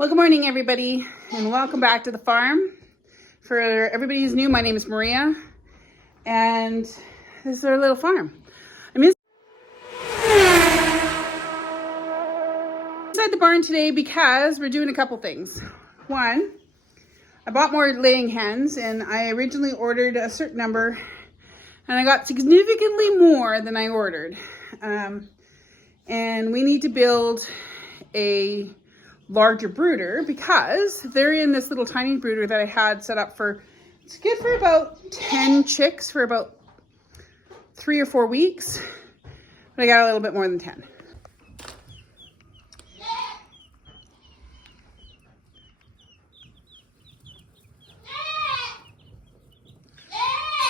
Well, good morning, everybody, and welcome back to the farm. For everybody who's new, my name is Maria, and this is our little farm. I'm inside the barn today because we're doing a couple things. One, I bought more laying hens, and I originally ordered a certain number, and I got significantly more than I ordered. And we need to build a larger brooder because they're in this little tiny brooder that I had set up for, it's good for about 10 chicks for about 3 or 4 weeks, but I got a little bit more than 10.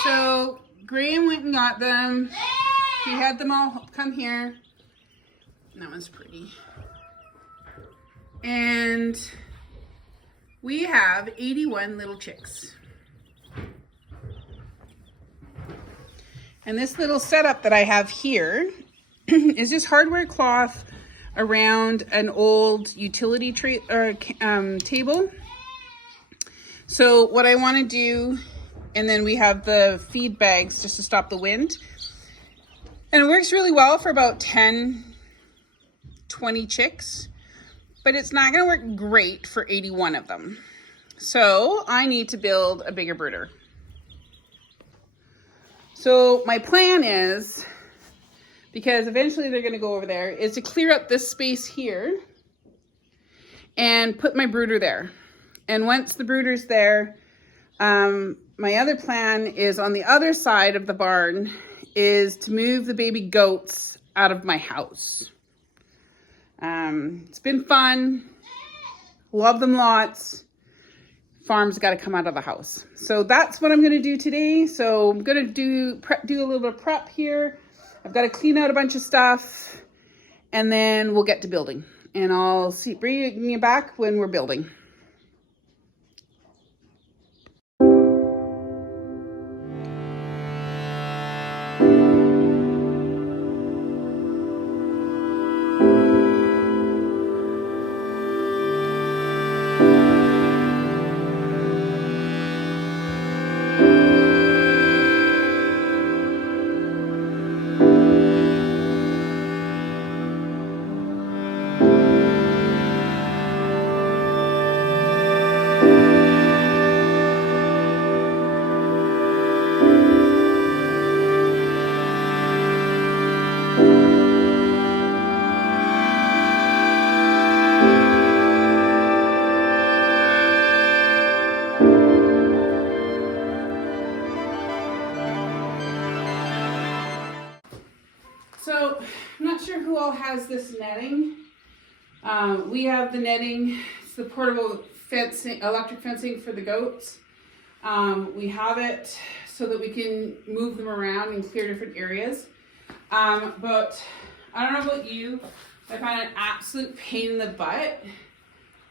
So Graham went and got them. He had them all come here. That one's pretty. And we have 81 little chicks. And this little setup that I have here is just hardware cloth around an old utility table. So what I want to do, and then we have the feed bags just to stop the wind. And it works really well for about 10, 20 chicks. But it's not going to work great for 81 of them. So I need to build a bigger brooder. So my plan is, because eventually they're going to go over there, is to clear up this space here and put my brooder there. And once the brooder's there, my other plan is on the other side of the barn is to move the baby goats out of my house. It's been fun. Love them lots. Farm's got to come out of the house. So that's what I'm going to do today. So I'm going to do a little bit of prep here. I've got to clean out a bunch of stuff, and then we'll get to building. And I'll bring you back when we're building. So I'm not sure who all has this netting. We have the netting. It's the portable fencing, electric fencing for the goats. We have it so that we can move them around and clear different areas. But I don't know about you, I find it an absolute pain in the butt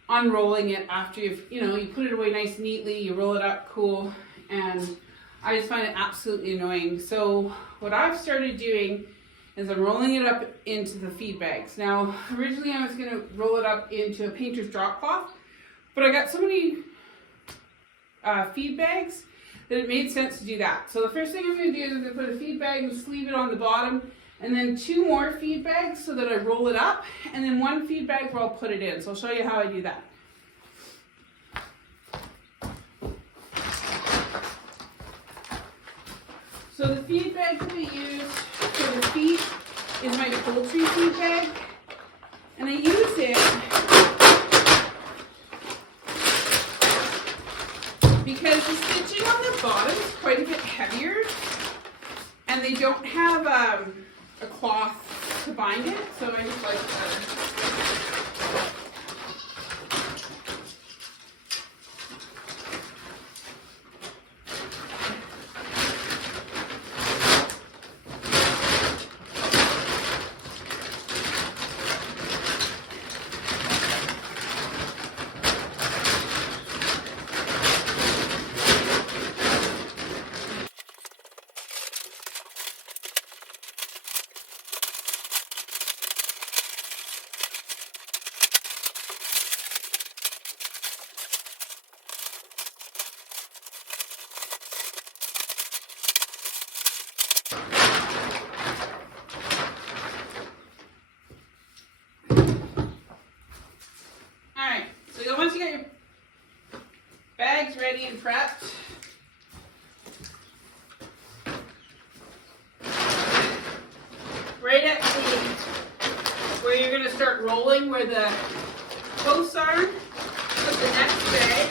unrolling it after you put it away nice neatly, you roll it up cool, and I just find it absolutely annoying. So what I've started doing is I'm rolling it up into the feed bags. Now, originally I was going to roll it up into a painter's drop cloth, but I got so many feed bags that it made sense to do that. So the first thing I'm going to do is I'm going to put a feed bag and sleeve it on the bottom, and then 2 more feed bags so that I roll it up, and then 1 feed bag where I'll put it in. So I'll show you how I do that. So the feed bag that we use for the feet is my poultry feed bag, and I use it because the stitching on the bottom is quite a bit heavier, and they don't have a cloth to bind it, so I just like it better. and prepped. Right at where you're going to start rolling, where the posts are, put the next bag.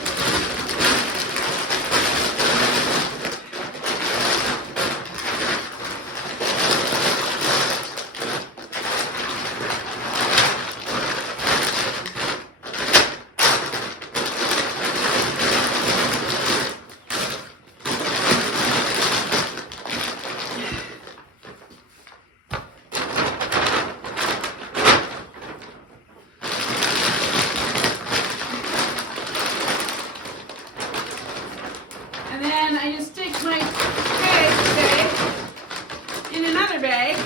And then I just stick my bag in another bag.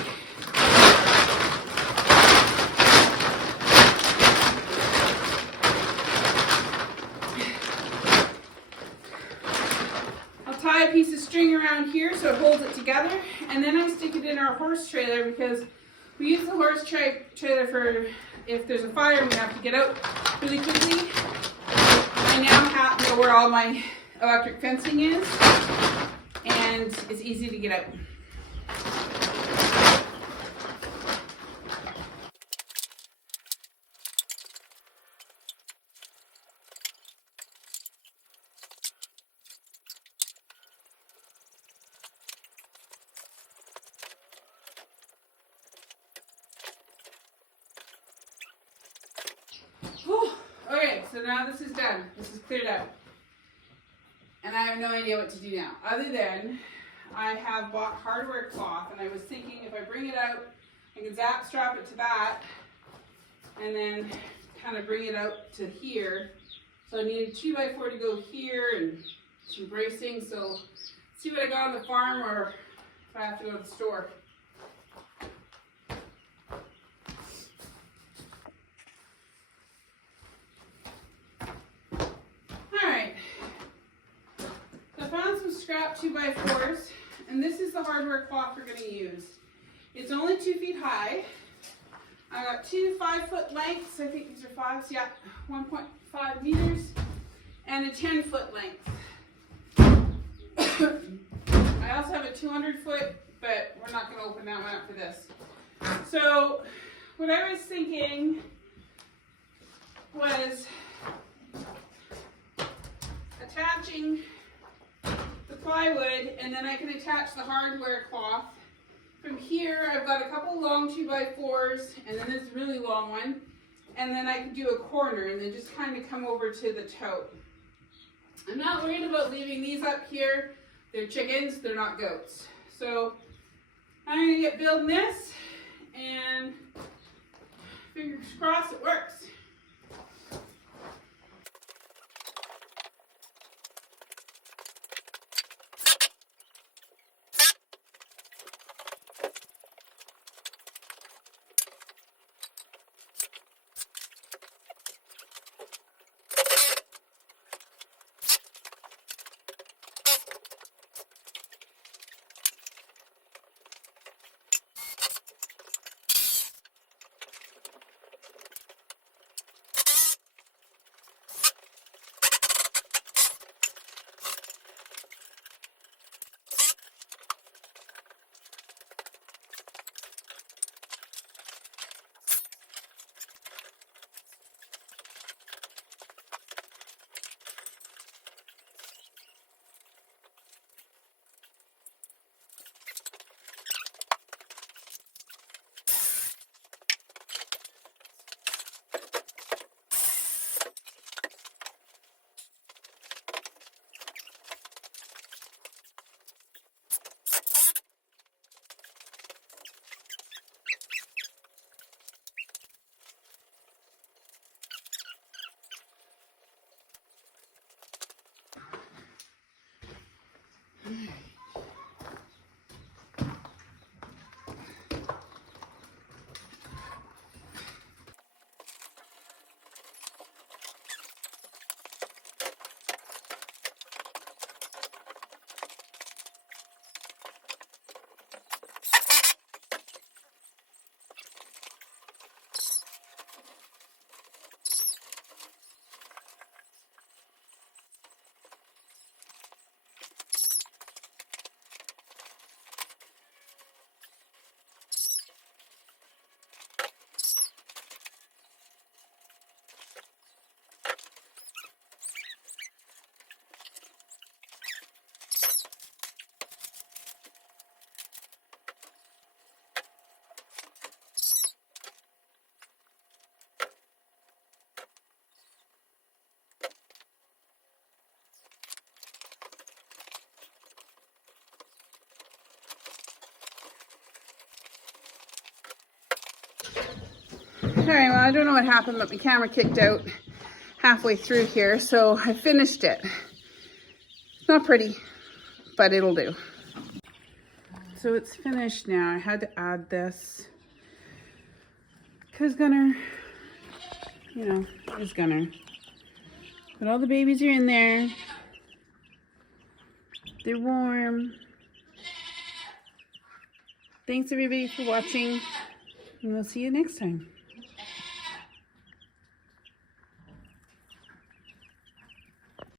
I'll tie a piece of string around here so it holds it together, and then I stick it in our horse trailer because we use the horse trailer for if there's a fire and we have to get out really quickly. I now know where all my electric fencing is, and it's easy to get out. Okay, so now this is done. This is cleared out. And I have no idea what to do now, other than I have bought hardware cloth, and I was thinking if I bring it out, I can strap it to that, and then kind of bring it out to here. So I need a 2x4 to go here, and some bracing, so see what I got on the farm, or if I have to go to the store. Scrap 2x4s, and this is the hardware cloth we're going to use. It's only 2 feet high. I got 2 5-foot lengths. I think these are 5s. Yeah, 1.5 meters, and a 10-foot length. I also have a 200-foot, but we're not going to open that one up for this. So what I was thinking was attaching the plywood, and then I can attach the hardware cloth. From here, I've got a couple long 2x4s, and then this really long one, and then I can do a corner, and then just kind of come over to the tote. I'm not worried about leaving these up here. They're chickens, they're not goats. So I'm going to get building this, and fingers crossed it works. Alright, well I don't know what happened, but my camera kicked out halfway through here, so I finished it. It's not pretty, but it'll do. So it's finished now. I had to add this because Gunner, you know, is Gunner. But all the babies are in there. They're warm. Thanks everybody for watching, and we'll see you next time.